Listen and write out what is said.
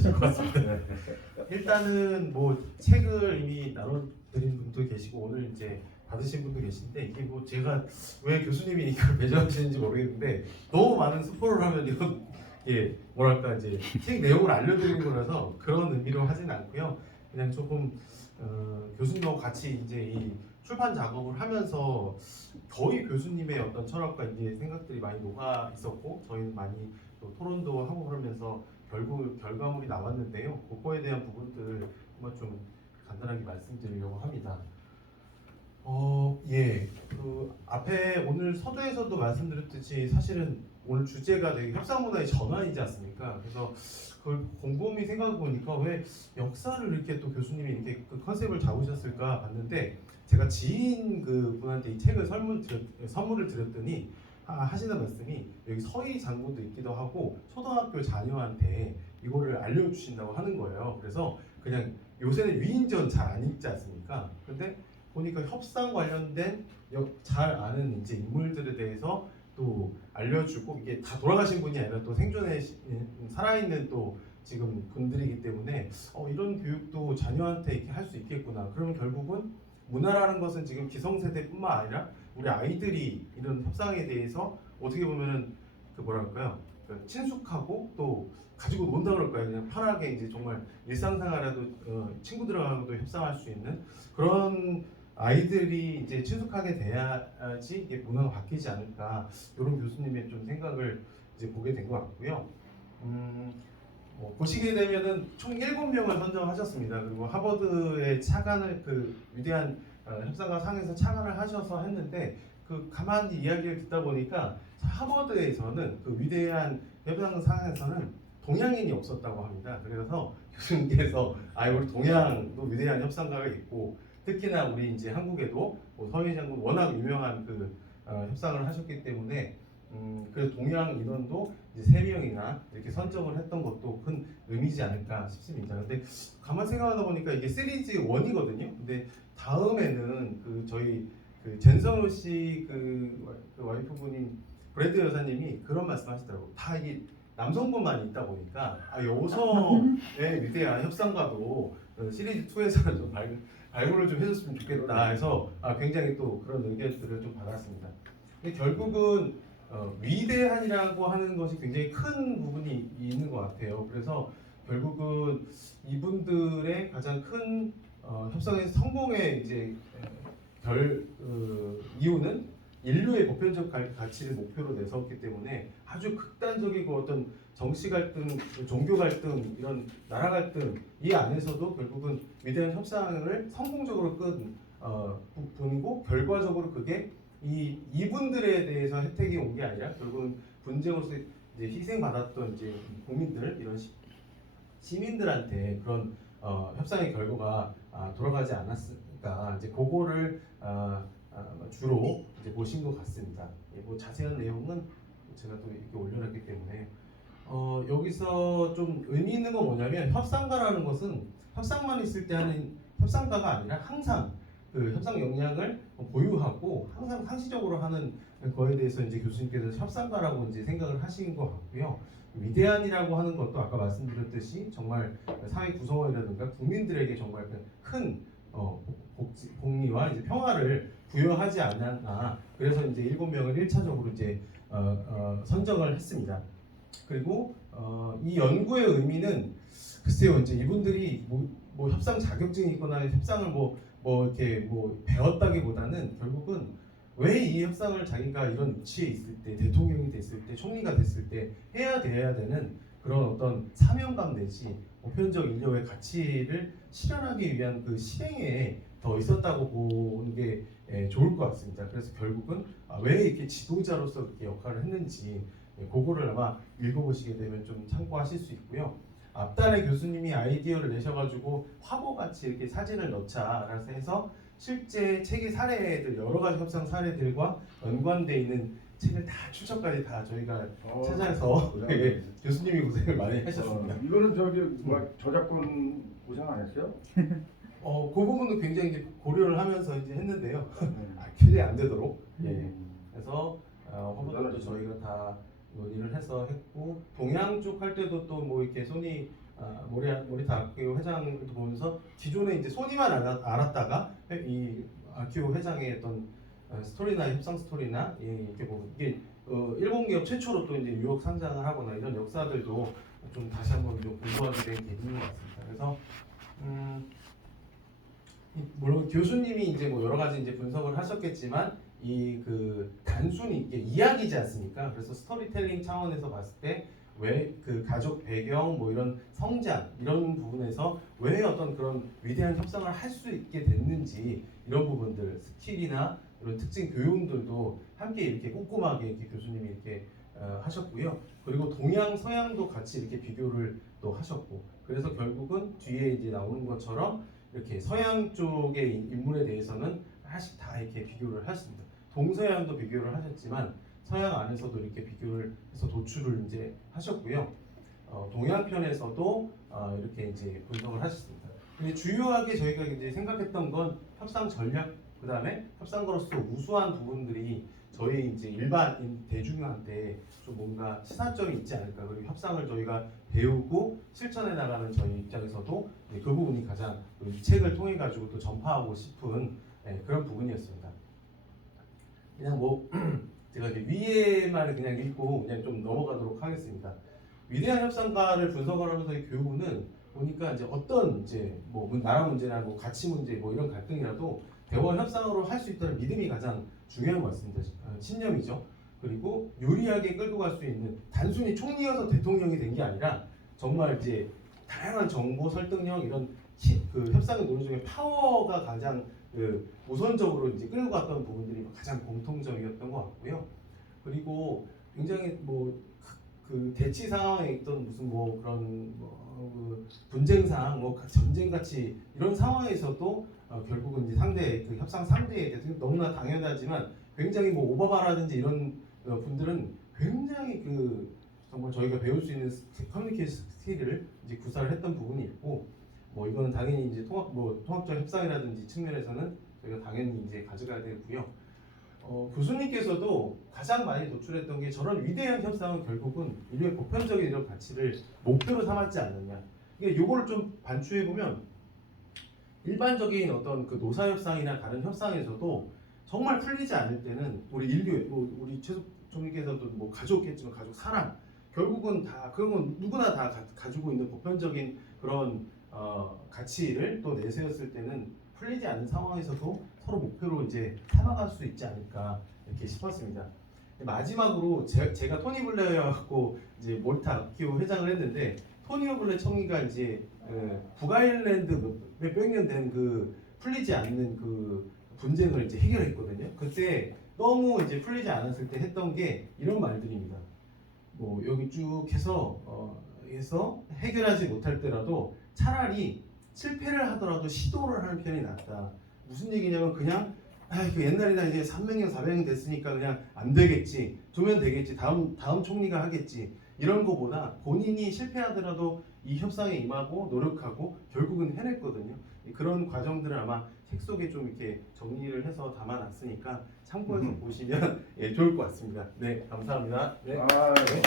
주실 것 같습니다. 일단은 뭐 책을 이미 나눠드린 분도 계시고 오늘 이제 받으신 분도 계신데 이게 뭐 제가 왜 교수님이 이걸 배정하시는지 모르겠는데 너무 많은 스포를 하면 이건 예 뭐랄까 이제 책 내용을 알려드리는 거라서 그런 의미로 하진 않고요. 그냥 조금 교수님하고 같이 이제 이 출판 작업을 하면서 거의 교수님의 어떤 철학과 이제 생각들이 많이 녹아 있었고 저희는 많이 또 토론도 하고 그러면서 결국 결과물이 나왔는데요. 그거에 대한 부분들 한번 좀 간단하게 말씀드리려고 합니다. 예. 그 앞에 오늘 서두에서도 말씀드렸듯이 사실은 오늘 주제가 되게 협상문화의 전환이지 않습니까? 그래서 그 곰곰이 생각해 보니까 왜 역사를 이렇게 또 교수님이 이렇게 그 컨셉을 잡으셨을까 봤는데 제가 지인 그 분한테 이 책을 선물을 드렸더니 하시는 말씀이 여기 서희 장군도 있기도 하고 초등학교 자녀한테 이거를 알려주신다고 하는 거예요. 그래서 그냥 요새는 위인전 잘 안 읽지 않습니까? 근데 보니까 협상 관련된 잘 아는 이제 인물들에 대해서 또 알려주고 이게 다 돌아가신 분이 아니라 또 생존에 살아있는 또 지금 분들이기 때문에 이런 교육도 자녀한테 이렇게 할 수 있겠구나. 그러면 결국은 문화라는 것은 지금 기성세대뿐만 아니라 우리 아이들이 이런 협상에 대해서 어떻게 보면은 그 뭐랄까요? 그 친숙하고 또 가지고 논다 그럴까요? 그냥 편하게 이제 정말 일상생활에도 친구들하고도 협상할 수 있는 그런 아이들이 이제 친숙하게 돼야지 이게 문화가 바뀌지 않을까 이런 교수님의 좀 생각을 이제 보게 된 것 같고요. 보시게 되면은 총 7명을 선정하셨습니다. 그리고 하버드의 차관을 그 위대한 협상가 상에서 차관을 하셔서 했는데 그 가만히 이야기를 듣다 보니까 하버드에서는 그 위대한 협상가 상에서는 동양인이 없었다고 합니다. 그래서 교수님께서 우리 동양도 위대한 협상가가 있고 특히나 우리 이제 한국에도 서희 장군 워낙 유명한 그 협상을 하셨기 때문에 그래서 동양 인원도 이제 3명이나 이렇게 선정을 했던 것도 큰 의미지 않을까 싶습니다. 근데 가만 생각하다 보니까 이게 시리즈 1이거든요. 근데 다음에는 그 저희 그 전성우 씨그 와이프분인 브래드 여사님이 그런 말씀하시더라고요. 다 이게 남성분만 있다 보니까 여성의 위대한 협상가도 시리즈 2에서는 좀 발굴을 좀 해줬으면 좋겠다 해서 굉장히 또 그런 의견들을 좀 받았습니다. 근데 결국은 위대한이라고 하는 것이 굉장히 큰 부분이 있는 것 같아요. 그래서 결국은 이분들의 가장 큰 협상에서 성공의 이제 이유는 인류의 보편적 가치를 목표로 내세웠기 때문에 아주 극단적이고 어떤 정치 갈등, 종교 갈등, 이런 나라 갈등 이 안에서도 결국은 위대한 협상을 성공적으로 끈 분이고 결과적으로 그게 이분들에 대해서 혜택이 온 게 아니라 결국은 분쟁으로서 이제 희생받았던 이제 국민들 이런 시민들한테 그런 협상의 결과가 돌아가지 않았을까 이제 그거를 주로 이제 보신 것 같습니다. 뭐 자세한 내용은 제가 또 이렇게 올려놨기 때문에 여기서 좀 의미 있는 건 뭐냐면 협상가라는 것은 협상만 있을 때 하는 협상가가 아니라 항상 그 협상 역량을 보유하고 항상 상시적으로 하는 거에 대해서 이제 교수님께서 협상가라고 이제 생각을 하신 것 같고요. 위대한이라고 하는 것도 아까 말씀드렸듯이 정말 사회 구성원이라든가 국민들에게 정말 큰 복리와 이제 평화를 부여하지 않았나. 그래서 이제 7명을 1차적으로 이제 선정을 했습니다. 그리고 이 연구의 의미는 글쎄요, 이제 이분들이 뭐 협상 자격증이 있거나 협상을 이렇게 배웠다기보다는 결국은 왜 이 협상을 자기가 이런 위치에 있을 때 대통령이 됐을 때 총리가 됐을 때 돼야 되는 그런 어떤 사명감 내지 보편적 인류의 가치를 실현하기 위한 그 실행에 더 있었다고 보는 게 좋을 것 같습니다. 그래서 결국은 왜 이렇게 지도자로서 그렇게 역할을 했는지 그거를 아마 읽어보시게 되면 좀 참고하실 수 있고요. 앞단에 교수님이 아이디어를 내셔가지고 화보같이 이렇게 사진을 넣자라서 해서 실제 책의 사례들 여러 가지 협상 사례들과 연관되어 있는 책을 다 출처까지 다 저희가 찾아서 교수님이 고생을 많이 하셨습니다. 이거는 저기 저작권 고생 안 했어요? 그 부분도 굉장히 이제 고려를 하면서 이제 했는데요. 기대 안 되도록. 그래서 화보들도 저희가 다 논의를 해서 했고 동양 쪽 할 때도 또 뭐 이렇게 소니 모리타 아키오 회장을 보면서 기존에 이제 소니만 알았다가 이 아키오 회장의 어떤 스토리나 협상 스토리나 이렇게 보면 이게 일본 기업 최초로 또 이제 뉴욕 상장을 하거나 이런 역사들도 좀 다시 한번 좀 공부하게 된 계기인 것 같습니다. 그래서 물론 교수님이 이제 뭐 여러 가지 이제 분석을 하셨겠지만 이 그 단순히 이게 이야기지 않습니까? 그래서 스토리텔링 차원에서 봤을 때 왜 그 가족 배경 뭐 이런 성장 이런 부분에서 왜 어떤 그런 위대한 협상을 할 수 있게 됐는지 이런 부분들 스킬이나 이런 특징 교훈들도 함께 이렇게 꼼꼼하게 이렇게 교수님이 이렇게 하셨고요. 그리고 동양 서양도 같이 이렇게 비교를 또 하셨고 그래서 결국은 뒤에 이제 나오는 것처럼 이렇게 서양 쪽의 인물에 대해서는 하나씩 다 이렇게 비교를 하셨습니다. 동서양도 비교를 하셨지만 서양 안에서도 이렇게 비교를 해서 도출을 이제 하셨고요. 동양편에서도 이렇게 이제 분석을 하셨습니다. 근데 주요하게 저희가 이제 생각했던 건 협상 전략, 그 다음에 협상가로서 우수한 부분들이 저희 이제 일반 대중한테 좀 뭔가 시사점이 있지 않을까. 그리고 협상을 저희가 배우고 실천해 나가는 저희 입장에서도 그 부분이 가장 이 책을 통해 가지고 또 전파하고 싶은 그런 부분이었습니다. 그냥 뭐 제가 이제 위에만 그냥 읽고 그냥 좀 넘어가도록 하겠습니다. 위대한 협상가를 분석을 하면서 이 교훈은 보니까 이제 어떤 이제 뭐 나라 문제나 뭐 가치 문제 뭐 이런 갈등이라도 대화 협상으로 할 수 있다는 믿음이 가장 중요한 것 같습니다. 신념이죠. 그리고 유리하게 끌고 갈 수 있는 단순히 총리여서 대통령이 된 게 아니라 정말 이제 다양한 정보 설득력 이런 그 협상의 노력 중에 파워가 가장 그 우선적으로 이제 끌고 갔던 부분들이 가장 공통점이었던 것 같고요. 그리고 굉장히 뭐 그 대치 상황에 있던 무슨 뭐 그런 그 분쟁 상황, 뭐 전쟁 같이 이런 상황에서도 결국은 이제 상대 그 협상 상대에 대해서 너무나 당연하지만 굉장히 뭐 오바마라든지 이런 분들은 굉장히 그 정말 저희가 배울 수 있는 커뮤니케이션 스킬을 이제 구사를 했던 부분이 있고 뭐 이거는 당연히 이제 통합적 협상이라든지 측면에서는 저희가 당연히 이제 가져가야 되고요. 교수님께서도 가장 많이 도출했던 게 저런 위대한 협상은 결국은 인류의 보편적인 이런 가치를 목표로 삼았지 않느냐. 이게 요거를 좀 반추해 보면 일반적인 어떤 그 노사 협상이나 다른 협상에서도 정말 풀리지 않을 때는 우리 인류의 우리 최석 총리께서도 뭐 가족했지만 가족 사랑 결국은 다 그런 건 누구나 다 가지고 있는 보편적인 그런 가치를 또 내세웠을 때는 풀리지 않는 상황에서도 서로 목표로 이제 삼아갈 수 있지 않을까 이렇게 싶었습니다. 마지막으로 제가 토니 블레어하고 이제 모리타 아키오 회장을 했는데 토니 블레어 총리가 이제 북아일랜드 몇백 년 된 그 풀리지 않는 그 분쟁을 이제 해결했거든요. 그때 너무 이제 풀리지 않았을 때 했던 게 이런 말들입니다. 뭐 여기 쭉 해서 해결하지 못할 때라도 차라리 실패를 하더라도 시도를 하는 편이 낫다. 무슨 얘기냐면 그냥 그 옛날이나 이제 300년 400년 됐으니까 그냥 안 되겠지. 두면 되겠지. 다음 총리가 하겠지. 이런 거보다 본인이 실패하더라도 이 협상에 임하고 노력하고 결국은 해냈거든요. 그런 과정들을 아마 책 속에 좀 이렇게 정리를 해서 담아놨으니까 참고해서 보시면 좋을 것 같습니다. 네, 감사합니다. 네. 아, 네.